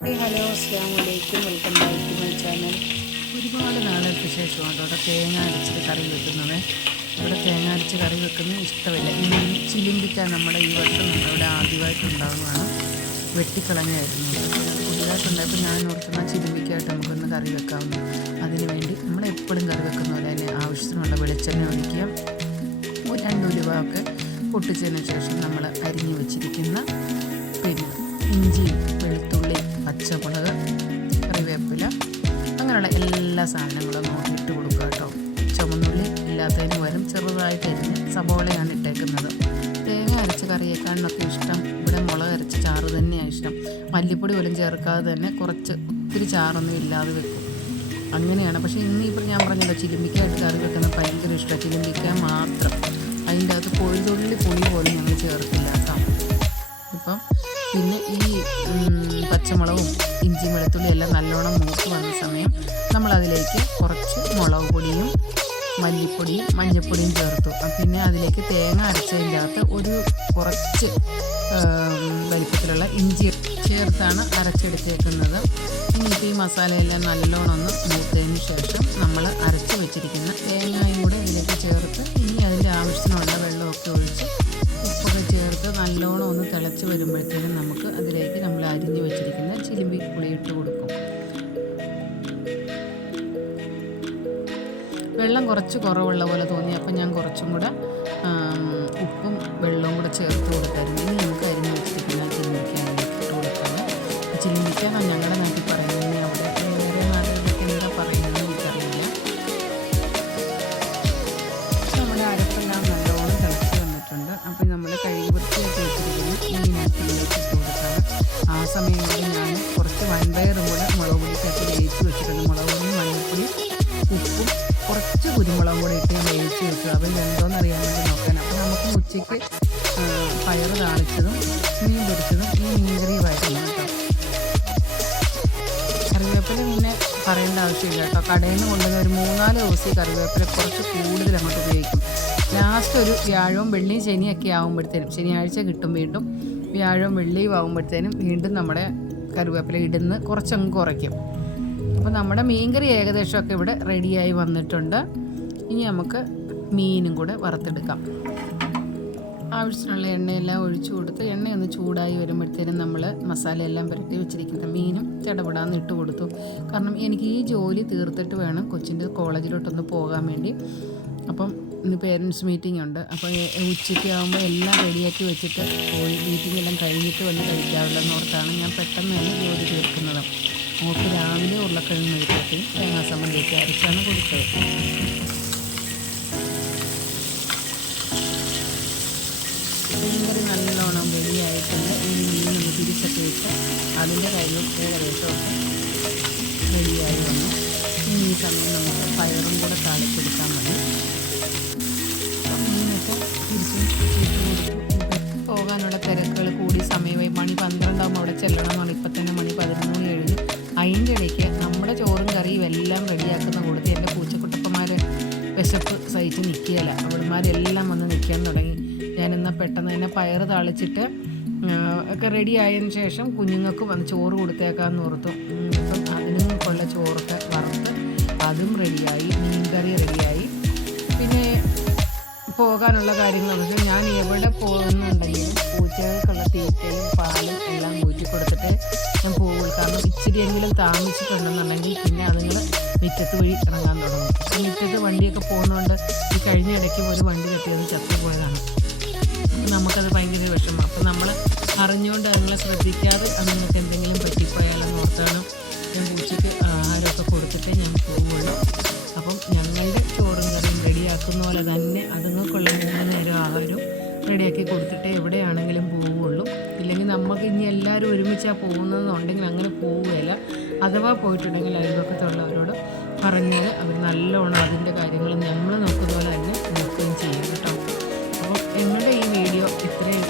Hello അസ്സാം വലൈക്കും welcome back to my channel ഒരുപാട് നാളുകൾക്ക് ശേഷമാണ് ഇവിടെ തേങ്ങ അരച്ചിട്ട് കറി വെക്കുന്നത് ഇവിടെ തേങ്ങ അരച്ച് കറി വെക്കുന്നത് ഇഷ്ടമില്ല. ഈ ചിലിമ്പിക്കാൻ നമ്മുടെ ഈ വർഷം നമ്മളിവിടെ ആദ്യമായിട്ടുണ്ടാകുന്നതാണ് വെട്ടിക്കളഞ്ഞായിരുന്നു. പുതിയതായിട്ടുണ്ടായപ്പോൾ ഞാൻ ഓർക്കുന്ന ചിലിമ്പിക്കായിട്ട് നമുക്കൊന്ന് കറി വെക്കാവുന്നു അതിന് വേണ്ടി നമ്മൾ എപ്പോഴും കറി വെക്കുന്ന പോലെ തന്നെ ആവശ്യത്തിനുള്ള വെളിച്ചെണ്ണ ഒഴിക്കുക. ഒരു രണ്ട് ഉലുവൊക്കെ പൊട്ടിച്ചതിന് ശേഷം നമ്മൾ അരിഞ്ഞു വെച്ചിരിക്കുന്ന പിന്നെ ഇഞ്ചി എല്ലാ സാധനങ്ങളും നമുക്ക് ഇട്ട് കൊടുക്കുക കേട്ടോ. ചുമന്നുള്ളി ഇല്ലാത്തതിന് പകരം ചെറുതായിട്ട് അരിഞ്ഞ് സബോളയാണ് ഇട്ടേക്കുന്നത്. തേങ്ങ അരച്ച കറിയേക്കാളിനൊക്കെ ഇഷ്ടം. ഇവിടെ മുളക് അരച്ച ചാറ് തന്നെയാണ് ഇഷ്ടം. മല്ലിപ്പൊടി പോലും ചേർക്കാതെ തന്നെ കുറച്ച് ഒത്തിരി ചാറൊന്നും ഇല്ലാതെ വെക്കും. അങ്ങനെയാണ്. പക്ഷേ ഇന്ന് ഇപ്പം ഞാൻ പറഞ്ഞല്ലോ ചിലിമ്പിക്കായിട്ട് കറി വെക്കുന്നത് ഭയങ്കര ഇഷ്ടമാണ്. ചിലിമ്പിക്ക മാത്രം. അതിന്റെ അകത്ത് പൊഴുതുള്ളി പുളി പോലും ഞങ്ങൾ ചേർക്കില്ല കേട്ടോ. ഇപ്പം പിന്നെ ഈ പച്ചമുളകും ഇഞ്ചി വെളുത്തുള്ളി എല്ലാം നല്ലോണം മൂത്ത് വന്ന സമയം നമ്മളതിലേക്ക് കുറച്ച് മുളക് പൊടിയും മല്ലിപ്പൊടിയും മഞ്ഞൾപ്പൊടിയും ചേർത്തു. പിന്നെ അതിലേക്ക് തേങ്ങ അരച്ചതിന്റെ അകത്ത് ഒരു കുറച്ച് വലിപ്പത്തിലുള്ള ഇഞ്ചി ചേർത്താണ് അരച്ചെടുത്തേക്കുന്നത്. ഇനിയിപ്പോൾ ഈ മസാലയെല്ലാം നല്ലോണം ഒന്ന് മൂത്തതിന് ശേഷം നമ്മൾ അരച്ച് വെച്ചിരിക്കുന്ന തേങ്ങയും കൂടെ ഇതിലേക്ക് ചേർത്ത് ഇനി അതിന്റെ ആവശ്യത്തിനുള്ള വെള്ളമൊക്കെ ഒഴിച്ച് നല്ലോണം ഒന്ന് തിളച്ച് വരുമ്പോഴത്തേനും നമുക്ക് അതിലേക്ക് നമ്മൾ അരിഞ്ഞു വെച്ചിരിക്കുന്ന ചിലിമ്പി പുളി ഇട്ട് കൊടുക്കും. വെള്ളം കുറച്ച് കുറവുള്ള പോലെ തോന്നി അപ്പം ഞാൻ കുറച്ചും കൂടെ ഉപ്പും വെള്ളവും കൂടെ ചേർത്ത് കൊടുത്തായിരുന്നു. ഇനി നമുക്ക് അരിഞ്ഞു വെച്ചിരിക്കുന്ന ചിലിമ്പിക്ക അതിലേക്ക് ഇട്ട് കൊടുക്കണം ചിലിമ്പിക്കാൻ ഞങ്ങളുടെ നാട്ടിൽ പറയുന്നത് വെച്ചിട്ടുണ്ട് മുളക് പൊടി മഞ്ഞൾപ്പൊടി ഉപ്പും കുറച്ച് കുരുമുളകും കൂടെ ഇട്ട് വേവിച്ച് വെക്കുക. അപ്പോൾ എന്തോന്ന് അറിയാൻ വേണ്ടി നോക്കാൻ. അപ്പോൾ നമുക്ക് ഉച്ചയ്ക്ക് പയർ താളിച്ചതും മീൻ പൊരിച്ചതും ഈ മീൻകറിയുമായിരുന്നു കേട്ടോ. കറിവേപ്പില പിന്നെ പറയേണ്ട ആവശ്യമില്ല കേട്ടോ. കടയിൽ നിന്ന് കൊണ്ടുവന്ന ഒരു മൂന്നാൽ ദിവസം കറിവേപ്പില കുറച്ച് കൂടുതൽ അങ്ങോട്ട് ഉപയോഗിക്കും. ലാസ്റ്റ് ഒരു വ്യാഴവും വെള്ളിയും ശനിയൊക്കെ ആകുമ്പോഴത്തേനും ശനിയാഴ്ച കിട്ടും വീണ്ടും. വ്യാഴവും വെള്ളിയും ആകുമ്പോഴത്തേനും വീണ്ടും നമ്മുടെ കറിവേപ്പില ഇടുന്ന് കുറച്ചങ്ങ് കുറയ്ക്കും. അപ്പോൾ നമ്മുടെ മീൻകറി ഏകദേശമൊക്കെ ഇവിടെ റെഡിയായി വന്നിട്ടുണ്ട്. ഇനി നമുക്ക് മീനും കൂടെ വറുത്തെടുക്കാം. ആവശ്യത്തിനുള്ള എണ്ണയെല്ലാം ഒഴിച്ചു കൊടുത്ത് എണ്ണയൊന്ന് ചൂടായി വരുമ്പോഴത്തേനും നമ്മൾ മസാലയെല്ലാം പുരട്ടി വെച്ചിരിക്കുന്ന മീനും ചടപടാന്ന് ഇട്ട് കൊടുത്തു. കാരണം എനിക്ക് ഈ ജോലി തീർത്തിട്ട് വേണം കൊച്ചിന്റെ കോളേജിലോട്ടൊന്ന് പോകാൻ വേണ്ടി. അപ്പം ഇന്ന് പേരൻസ് മീറ്റിംഗ് ഉണ്ട്. അപ്പോൾ ഉച്ചയ്ക്ക് ആകുമ്പോൾ എല്ലാം റെഡിയാക്കി വെച്ചിട്ട് പോയി. മീറ്റിംഗ് എല്ലാം കഴിഞ്ഞിട്ട് വന്ന് കഴിക്കാറുള്ളതെന്ന് ഓർത്താണ് ഞാൻ പെട്ടെന്ന് തന്നെ ജോലി തീർക്കുന്നത്. മോൾക്ക് രാവിലെ ഉരുളക്കിഴങ്ങ് മെഴുക്കട്ടി തേങ്ങാ സംബന്ധിച്ച് അരച്ചാണ് കൊടുത്തത്. മീൻകറി നല്ലോണം വെളിയായിട്ടുണ്ട് ഈ മീനൊന്ന് തിരിച്ചൊക്കെ ഇട്ട് അതിന്റെ കയ്യിൽ ഏകദേശമൊക്കെ വെളിയായി വന്നു. ഈ സമയം നമുക്ക് പയറും കൂടെ താളിച്ചെടുക്കാൻ സഹിച്ച് നിൽക്കുകയില്ല അവളുമാരെല്ലാം വന്ന് നിൽക്കാൻ തുടങ്ങി. ഞാനെന്നാൽ പെട്ടെന്ന് തന്നെ പയറ് താളിച്ചിട്ട് ഒക്കെ റെഡി ആയതിന് ശേഷം കുഞ്ഞുങ്ങൾക്ക് വന്ന് ചോറ് കൊടുത്തേക്കാമെന്ന് ഓർത്തു. അപ്പം അതിനും കൊള്ള ചോറൊക്കെ വറുത്ത് അതും റെഡിയായി മീൻകറി റെഡിയായി പിന്നെ പോകാനുള്ള കാര്യങ്ങളൊക്കെ ഞാൻ എവിടെ പോകുന്നുണ്ടെങ്കിലും പൂച്ചകൾക്കുള്ള തീറ്റയും പാലും എല്ലാം ഊറ്റി കൊടുത്തിട്ട് ഞാൻ പോകുള്ളൂ കാരണം ഇച്ചിരിയെങ്കിലും താമസിച്ചിട്ടുണ്ടെന്നുണ്ടെങ്കിൽ പിന്നെ അതുങ്ങൾ മുറ്റത്ത് വഴി ഇറങ്ങാൻ തുടങ്ങും. മിറ്റത്ത് വണ്ടിയൊക്കെ പോകുന്നതുകൊണ്ട് ഈ കഴിഞ്ഞ ഇടയ്ക്ക് ഒരു വണ്ടി കെട്ടിയത് ചത്തുപോയതാണ് അപ്പം നമുക്കത് ഭയങ്കര വിഷമം. അപ്പം നമ്മൾ അറിഞ്ഞുകൊണ്ട് അതുങ്ങളെ ശ്രദ്ധിക്കാതെ അതുങ്ങൾക്ക് എന്തെങ്കിലും പറ്റിപ്പോയാലെന്ന് ഓർത്താണ് ഞാൻ പൂച്ചയ്ക്ക് ആഹാരമൊക്കെ കൊടുത്തിട്ടേ ഞാൻ പോവുള്ളൂ. അപ്പം ഞങ്ങളുടെ ചോറും കറിയും റെഡിയാക്കുന്ന പോലെ തന്നെ അതുങ്ങൾക്കുള്ള മൂന്ന് നേരം ആഹാരവും റെഡിയാക്കി കൊടുത്തിട്ടേ എവിടെയാണെങ്കിലും പോവുള്ളൂ. ഇല്ലെങ്കിൽ നമുക്ക് ഇനി എല്ലാവരും ഒരുമിച്ചാണ് പോകുന്നതെന്നുണ്ടെങ്കിൽ അങ്ങനെ പോവുകയില്ല. അഥവാ പോയിട്ടുണ്ടെങ്കിൽ അയൽവക്കത്തുള്ളവരോട് പറഞ്ഞാൽ അവർ നല്ലോണം അതിന്റെ കാര്യങ്ങൾ നമ്മൾ നോക്കുന്ന പോലെ തന്നെ നോക്കുകയും ചെയ്യും കേട്ടോ. അപ്പോൾ ഞങ്ങളുടെ ഈ വീഡിയോ ഇത്രയും